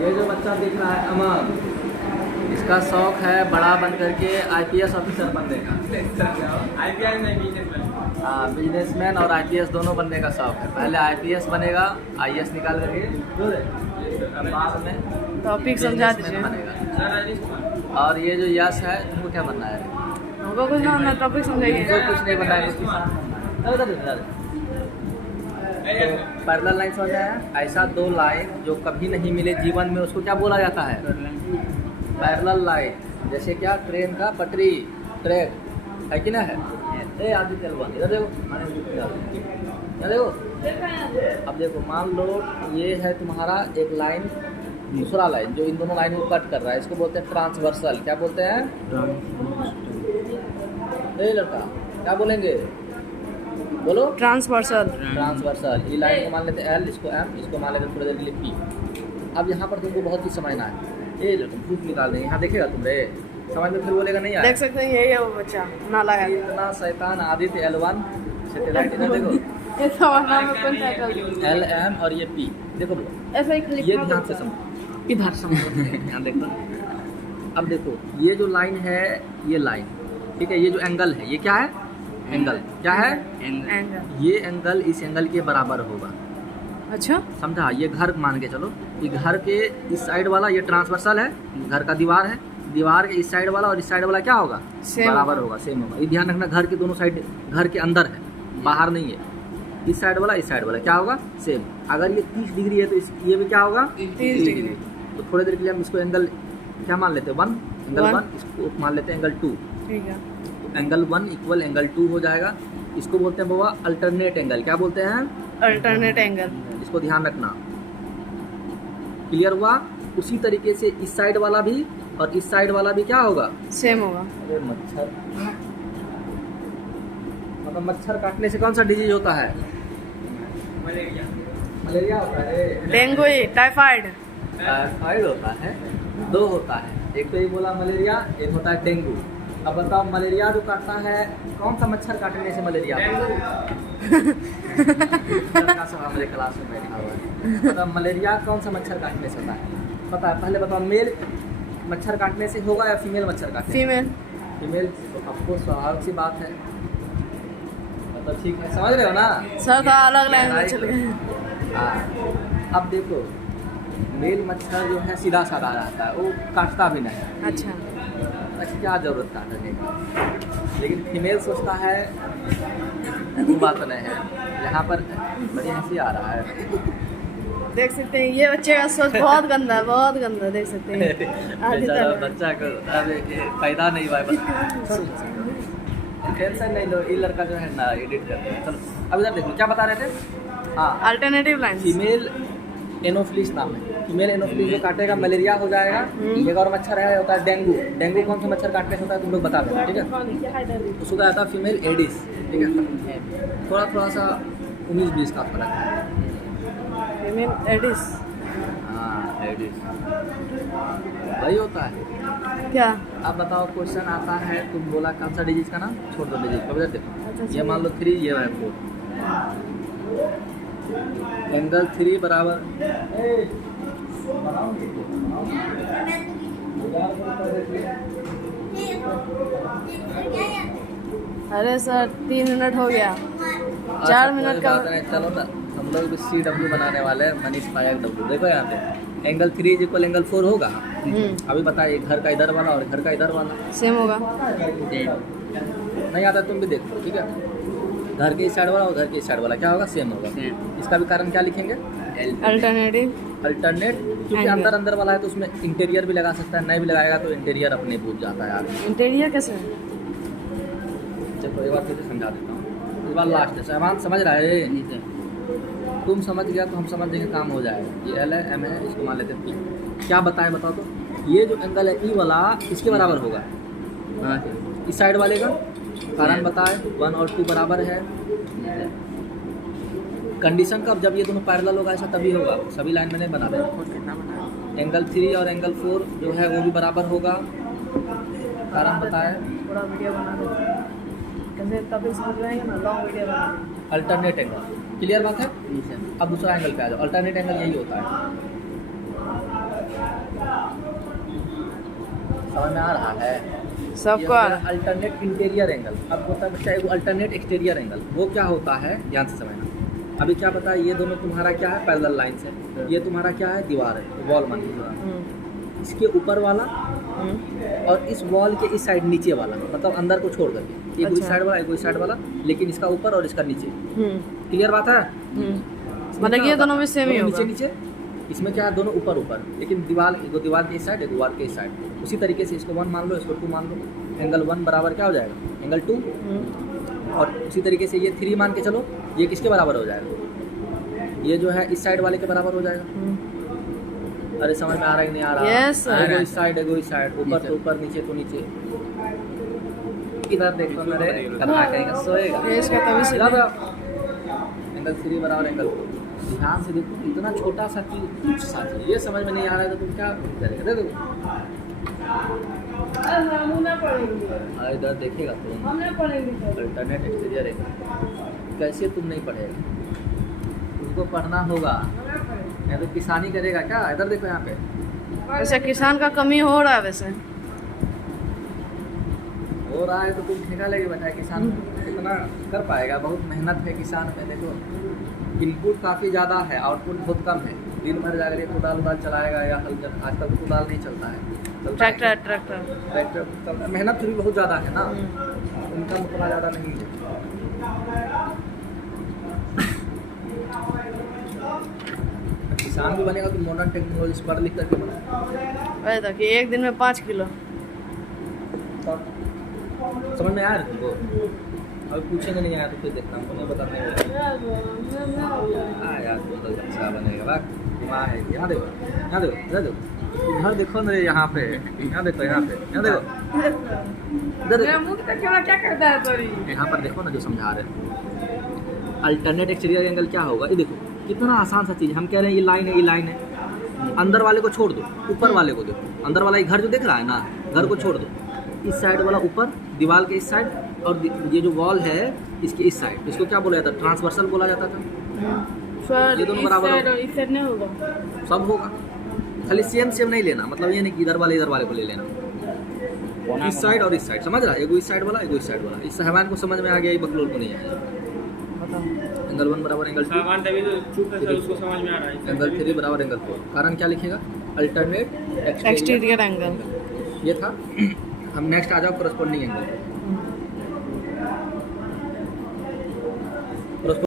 ये जो बच्चा दिख रहा है अमन, इसका शौक है बड़ा बन करके आईपीएस ऑफिसर बनने का। आईपीएस नहीं, बिजनेसमैन। हाँ, बिजनेसमैन और आईपीएस दोनों बनने का शौक है। पहले आईपीएस बनेगा, आईएएस निकाल करके बाद में टॉपिक समझा businessman दीजिए। बनेगा। सर राजेश कुमार। और ये जो यश है, तुमको क्या बनना है? हमको कुछ ना टॉपिक समझाइए। कोई कुछ नहीं बनना है, किसान बनना है। पैरेलल लाइन समझ आया? ऐसा दो लाइन जो कभी नहीं मिले जीवन में, उसको क्या बोला जाता है? Parallel line. जैसे क्या, ट्रेन का पटरी, ट्रैक है कि ना है? ए आदि चलवा इधर देखो, इधर देखो। अब देखो, मान लो ये है तुम्हारा एक लाइन, दूसरा लाइन जो इन दोनों लाइन को कट कर रहा है, इसको बोलते हैं ट्रांसवर्सल। क्या बोलते हैं? ए लड़का, क्या बोलेंगे? बोलो। ट्रांसवर्सल। ट्रांसवर्सल। ये लाइन को मान लेते हैं एल, इसको एम, इसको मान लेते हैं थोड़ी देर के लिए पी। अब यहाँ पर तुमको बहुत कुछ समझना है। ये प्रूफ निकाल देंगे, यहाँ देखेगा तुमरे समझ में, फिर बोलेगा नहीं यार। देख सकते हैं, यही है वो बच्चा नाला है। इतना शैतान आदित्य L1 सैटेलाइट, इधर देखो ये समझना में कौन सा एल एम और ये पी, देखो बोलो। ऐसा ही ये ध्यान से समझो, इधर समझो, यहाँ देखो। अब देखो, ये जो लाइन है, ये लाइन, ठीक है, ये जो एंगल है, ये क्या है? एंगल। क्या है? एंगल। ये एंगल इस एंगल के बराबर होगा। अच्छा, समझा? ये घर मान के चलो, ये घर के इस साइड वाला ये ट्रांसवर्सल है, घर का दीवार है, दीवार के इस साइड वाला और इस साइड वाला क्या होगा? बराबर होगा, सेम होगा। ये ध्यान रखना, घर के दोनों साइड घर के अंदर है, बाहर नहीं है। इस साइड वाला, इस साइड वाला क्या होगा? सेम। अगर ये 30 डिग्री है तो ये भी क्या होगा? 30 डिग्री। तो थोड़ी देर के लिए हम इसको एंगल क्या मान लेते हैं? 1, एंगल 1, इसको मान लेते हैं एंगल 2। ठीक है। एंगल 1 इक्वल एंगल 2 हो जाएगा। इसको बोलते हैं बाबा अल्टरनेट एंगल। क्या बोलते हैं? Alternate angle. इसको ध्यान रखना। क्लियर हुआ? उसी तरीके से इस साइड वाला भी और इस साइड वाला भी क्या होगा? सेम होगा। अरे मच्छर, मतलब मच्छर काटने से कौन सा डिजीज होता है? मलेरिया। मलेरिया होता है। Dengue, typhoid. टाइफाइड होता है, 2 होता है। एक तो ये बोला मलेरिया, एक होता है डेंगू। अब बताओ, मलेरिया जो काटता है, कौन सा मच्छर काटने से मलेरिया होता है? मेरे क्लास में बैठा हुआ है। बताओ, मलेरिया कौन सा मच्छर काटने से होता है? पता है? पहले बताओ, मेल मच्छर काटने से होगा या फीमेल मच्छर काटने से? फीमेल। फीमेल। तो आपको स्वाभाविक सी बात है, मतलब ठीक है, समझ रहे हो ना? सर का अलग लाइन में चल गए। हाँ, अब देखो, मेल मच्छर जो है सीधा साधा रहता है, वो काटता भी नहीं। अच्छा, क्या जरूरत काटने की? लेकिन फीमेल सोचता है, वो बात नहीं है। यहाँ पर बड़ी हंसी आ रहा है। देख सकते हैं, ये बच्चे का सोच बहुत गंदा है, बहुत गंदा। देख सकते हैं बेचारा बच्चा को अभी पैदा नहीं हुआ है, बस टेंशन नहीं लो, ये लड़का जो है ना एडिट करते हैं। चलो अब इधर देखो, क्या बता रहे थे? हाँ, अल्टरनेटिव लाइन। फीमेल एनोफ्लिस नाम है। फीमेल एनोफ्लिस जो काटेगा मलेरिया हो जाएगा। एक और मच्छर है, होता है डेंगू। डेंगू कौन सा मच्छर काटने से होता है तुम लोग बता दो, ठीक है? उसको क्या आता है? फीमेल एडिस, ठीक है? थोड़ा सा 19-20 का फर्क है। Female Aedes. हाँ, एडिस वही होता है। क्या? अब बताओ, क्वेश्चन आता है, तुम बोला कौन सा डिजीज का नाम? छोड़ दो डिजीज को, देखो अच्छा, ये मान लो 3, ये है 4। एंगल 3 बराबर अरे सर, 3 मिनट हो गया। 4 मिनट का। चलो ना, हम लोग भी CW बनाने वाले हैं, मनीष पाया W। देखो यहाँ पे एंगल 3 = एंगल 4 होगा। अभी बताइए, घर का इधर वाला और घर का इधर वाला सेम होगा। नहीं आता, तुम भी देखो, ठीक है? घर के इस साइड वाला और घर के इस साइड वाला क्या होगा? सेम होगा। इसका भी कारण क्या लिखेंगे? अल्टरनेटिव। अल्टरनेट, क्योंकि अंदर अंदर वाला है तो उसमें इंटीरियर भी लगा सकता है, नहीं भी लगाएगा तो इंटीरियर अपने पूछ जाता है आदमी। इंटीरियर कैसे? चलो एक बार फिर से समझा देता हूँ, इस बार लास्ट है। सामान समझ रहा है? तुम समझ गया तो हम समझ देंगे, काम हो जाएगा। ये L है, M है, इसको मान लेते हैं P। क्या बताएं, बताओ तो? ये जो एंगल है E वाला, इसके बराबर होगा इस साइड वाले का। कारण बताए, 1 और 2 बराबर है। कंडीशन कब? जब ये दोनों पैरेलल होगा, ऐसा तभी होगा। सभी लाइन में नहीं बना देना। एंगल 3 और एंगल 4 जो है वो भी बराबर होगा। कारण बताए, थोड़ा वीडियो बना दो, कैसे टॉपिक समझ रहेंगे ना, लॉन्ग वीडियो बना। अल्टरनेट एंगल, क्लियर बात है? अब दूसरा एंगल पे आ जाओ। अल्टरनेट एंगल यही होता है। समझ में आ रहा है? सबको आ रहा है। Alternate interior angle. अब होता है बच्चा एगो अल्टरनेट एक्सटीरियर एंगल। वो क्या होता है ध्यान से समझना। अभी क्या पता है, ये दोनों तुम्हारा क्या है पैरेलल लाइंस है, ये तुम्हारा क्या है दीवार है, वॉल मान लीजिए। हम्म, इसके ऊपर वाला हम्म, और इस वॉल के इस साइड नीचे वाला, मतलब अंदर को छोड़ करके, एक इस अच्छा। साइड वाला एक इस साइड वाला, लेकिन इसका ऊपर और इसका नीचे। हम्म, क्लियर बात है? हम्म। मतलब ये दोनों में सेम ही दोनों होगा। नीचे नीचे, इसमें क्या है दोनों ऊपर ऊपर, लेकिन दीवार के इस साइड एक दीवार के इस साइड। उसी तरीके से इसको 1 मान लो, इसको 2 मान लो। एंगल 1 बराबर क्या हो जाएगा एंगल 2, और उसी तरीके से ये 3 मान के चलो, ये किसके बराबर हो जाएगा, ये जो है इस साइड वाले के बराबर हो जाएगा। अरे समझ में आ रहा है कि नहीं आ रहा? Yes, sir. एगो इस साइड एगो इस साइड, ऊपर तो ऊपर नीचे तो नीचे। इधर देखो मेरे कथा कहेगा सोएगा। ये इसका तभी से याद रखो। एंगल 3 बराबर एंगल 2। ध्यान से देखो, इतना छोटा सा चीज, कुछ सा चीज ये समझ में नहीं आ रहा है तो तुम क्या करेगा? देखो इधर देखेगा तुम अल्टरनेट एक्सटीरियर एंगल, कैसे तुम नहीं पढ़ेगा? तुमको पढ़ना होगा, या तो किसानी करेगा क्या? इधर देखो यहाँ पे, वैसे किसान का कमी हो रहा है वैसे। हो रहा है तो तुम ठेका लेके बैठा है। किसान कितना कर पाएगा? बहुत मेहनत है किसान में। देखो इनपुट काफ़ी ज़्यादा है, आउटपुट बहुत कम है। दिन भर जाकर कुदाल उदाल चलाएगा या हल, आजकल तो कुदाल नहीं चलता है, चलता है ट्रैक्टर ट्रैक्टर ट्रैक्टर चलता है। मेहनत भी बहुत ज़्यादा है ना, इनकम उतना ज़्यादा नहीं है। किसान भी बनेगा तो मॉडर्न टेक्नोलॉजी पढ़ लिख करके बना। वही था कि एक दिन में 5 किलो। समझ में आया ना तुमको? अभी पूछेंगे नहीं आया तो फिर देखना, हमको नहीं बताना है यार। तो अच्छा बनेगा वाह, दिमाग है। यहाँ देखो, यहाँ देखो, इधर देखो, इधर देखो मेरे, यहाँ पे, यहाँ देखो, यहाँ पे, यहाँ देखो, इधर देखो, क्या करता है तोरी? यहाँ पर देखो ना जो समझा रहे हैं। अल्टरनेट एक्सटीरियर एंगल क्या होगा, ये देखो कितना आसान सा चीज़। हम कह रहे हैं ये लाइन है, ये लाइन है। अंदर वाले को छोड़ दो, ऊपर वाले को देखो। अंदर वाला ये घर जो दिख रहा है ना, घर को छोड़ दो। इस साइड वाला ऊपर, दीवार के इस साइड, और ये जो वॉल है इसके इस साइड, इसको क्या बोला जाता था? ट्रांसवर्सल बोला जाता था। ये दोनों बराबर होगा, इस साइड नहीं होगा। सब होगा, खाली सेम सेम नहीं लेना। मतलब ये नहीं कि इधर वाले को ले लेना। इस साइड और इस साइड, समझ रहा है? एगो इस साइड वाला, एगो इस साइड वाला। इस हैवान को समझ में आ गया, ये बकलोल को नहीं आया। एंगल 1 बराबर एंगल 2, सामान तभी तो चुप है सर, उसको समझ में आ रहा है। एंगल 3 बराबर एंगल 4। कारण क्या लिखेगा? Alternate exterior angle. ये था। हम नेक्स्ट आ जाओ कोरस्पोंडिंग एंगल।